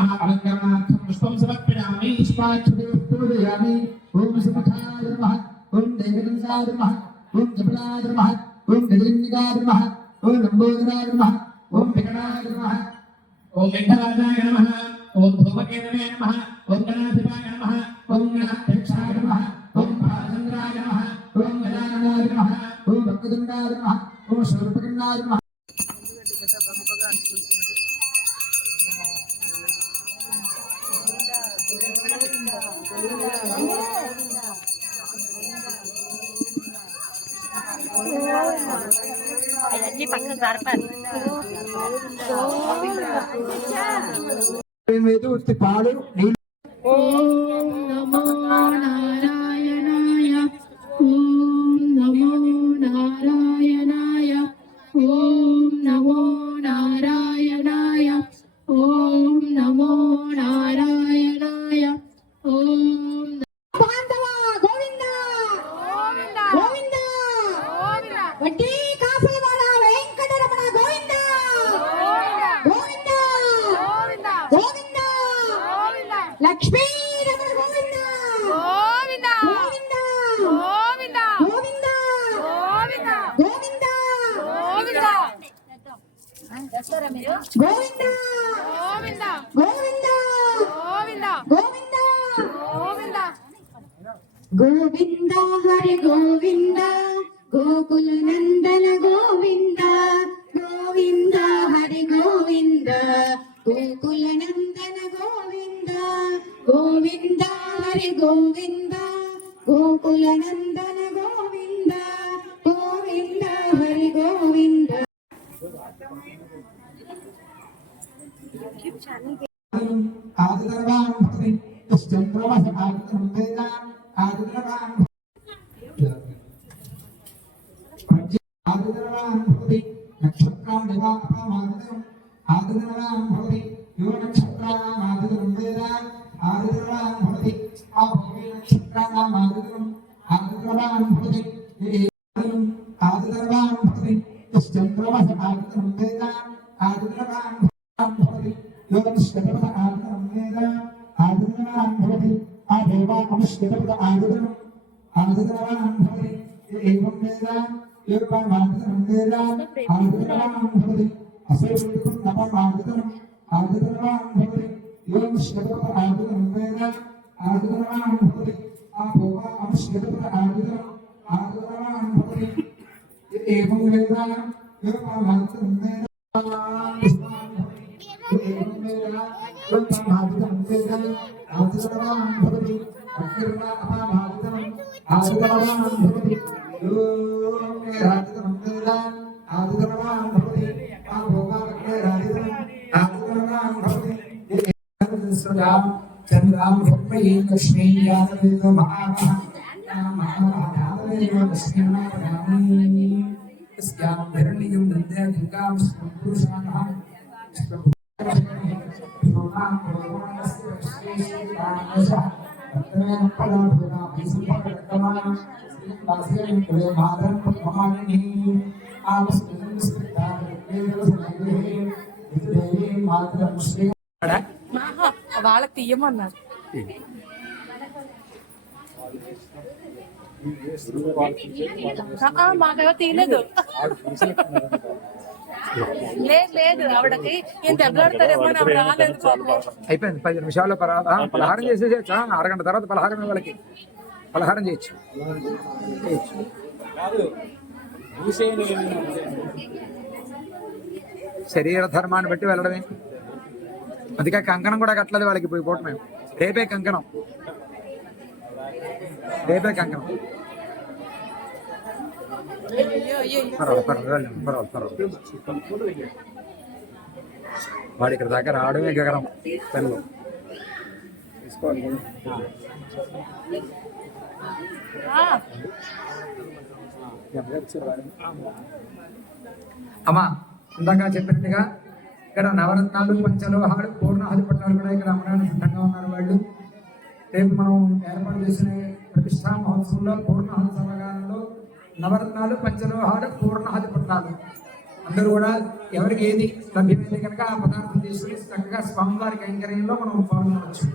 अलंकरणार्थं पुष्पं समर्पयामि पुष्पाक्षतपूजयामि ओम सुमुखाय नमः ओम देवदंसाय नमः ओम जपलाय नमः ओम गजनिकाय नमः ओम लंबोदराय नमः ओम विकटाय नमः ओम मेघराजाय नमः ओम धूमकेतवे नमः ओम गणाधिपाय नमः ओम गणाध्यक्षाय नमः ओम भालचंद्राय नमः ओम गजाननाय नमः ओम भक्तदंडाय नमः ओम शूर्पकर्णाय नमः ini pakai zarpan. Om Namo Narayanaya. Om Namo Narayanaya. Om Namo Narayanaya. Om Namo Narayanaya. Om Bandava Govinda Govinda Govinda Govinda Vatti Kasalvara Venkatarama Govinda Govinda Govinda Govinda Govinda Lakshmi Ramana Govinda Govinda Govinda Govinda Govinda Govinda Govinda Govinda Govinda Govinda Govinda Govinda Govinda Govinda Hare Govinda Gokula Nandana Govinda Govinda Hare Govinda Gokula Nandana Govinda Govinda Hare Govinda Gokula Nandana Govinda Govinda Hare Govinda आदितरवां भक्ति चंद्रमस आदितरं वेदा आदितरवां आदितरवां भक्ति नक्षत्रां देवापमादितरं आदितरवां भक्ति यो नक्षत्रां आदितरं वेदा आदितरवां भक्ति आभवे नक्षत्रां आदितरं आदितरवां भक्ति आदितरवां भक्ति चंद्रमस आदितरं वेदा आदितरवां भक्ति योगनिष्ठपद आदितरं वेदा आदितरवां भवति आदेवा अनुष्ठपद आदितरं आदितरवां भवति एवं वेदा योगमादितरं वेदा आदितरवां भवति असेवितं नपं आदितरं आदितरवां भवति योगनिष्ठपद आदितरं वेदा आदितरवां भवति आदेवा अनुष्ठपद आदितरं आदितरवां भवति एवं वेदा योगमादितरं वेदा चंद्राम भक्मये कृष्णे यादव महाभारत कृष्णनारायणी स्याम धरणीयं नंदे गंगां पुरुषाणां వాళ్ళకి తీయమన్నారు మాకేమో తీయలేదు లేదు ఆవిడకి ఏం దెబ్బలాడతారేమో రాలేదు అయిపోయింది 10 నిమిషాల్లో పలహారం చేసేసేయచ్చు అరగంట తర్వాత పలహారం వాళ్ళకి పలహారం చేయొచ్చు శరీర ధర్మాన్ని బట్టి వెళ్ళడమే అందుకే కంకణం కూడా కట్టలేదు వాళ్ళకి పోయి పోవటం మేము రేపే కంకణం వాడు ఇక్కడ దాకా రావడమే గగనం పిల్లలు అమ్మా ఇందాక చెప్పినట్టుగా ఇక్కడ నవరత్నాలు పంచలోహాలు పూర్ణాహుతి పట్టాలు కూడా ఇక్కడ అమ్మడానికి సిద్ధంగా ఉన్నారు వాళ్ళు. రేపు మనం ఏర్పాటు చేసిన ప్రతిష్టా మహోత్సవంలో పూర్ణాహుతి సభగానంలో నవరత్నాలు పంచలోహాలు పూర్ణాహుతి పట్టాలు అందరూ కూడా ఎవరికి ఏది లభ్యమైతే కనుక ఆ పదార్థం తీసుకుని చక్కగా స్వామివారి కైంకర్యంలో మనం పాల్గొనవచ్చు.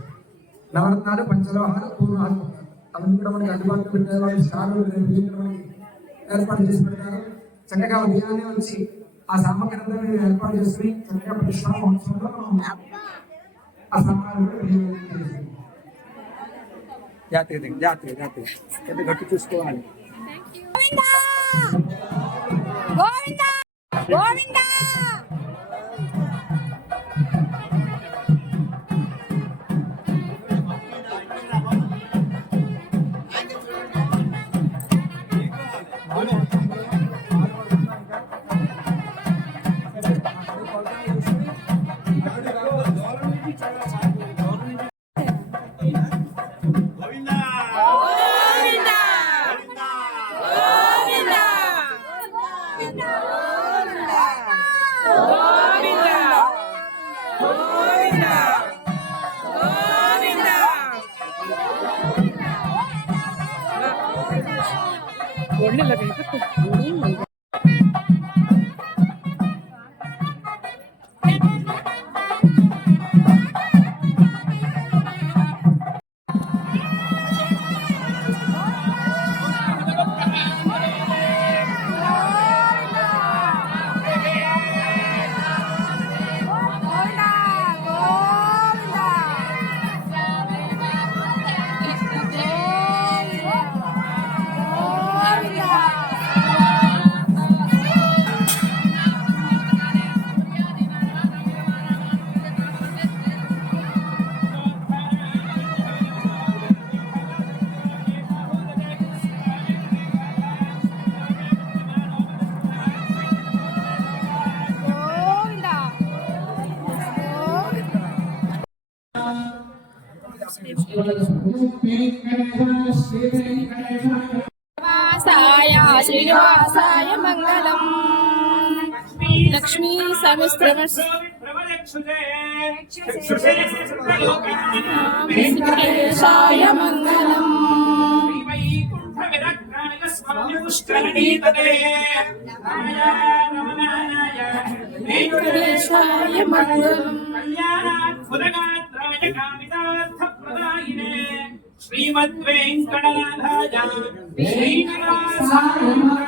నవరత్నాలు, పంచలోహాలు, పూర్ణాలు అవన్నీ కూడా మనకి అందుబాటులో పెట్టేవాళ్ళు స్టార్లు ఏర్పాటు చేసి పెట్టారు. చక్కగా ఉదయాన్నే వచ్చి ఆ సామగ్రి అంతా మీరు ఏర్పాటు చేసుకుని చక్కగా ప్రతిష్ఠా మహోత్సవంలో మనం ఆ సామాగ్రి జాతర గట్టి చూసుకోవాలి. గోవిందా గోవిందా ಒಳ್ಳೆ శ్రీనివాసాయ మంగళం. లక్ష్మీ సమిస్త్రసాయ మంగళం. వెంకటేశాయ మంగళం. శ్రీమద్వేంకటనాథాయ శ్రీనివాసాయ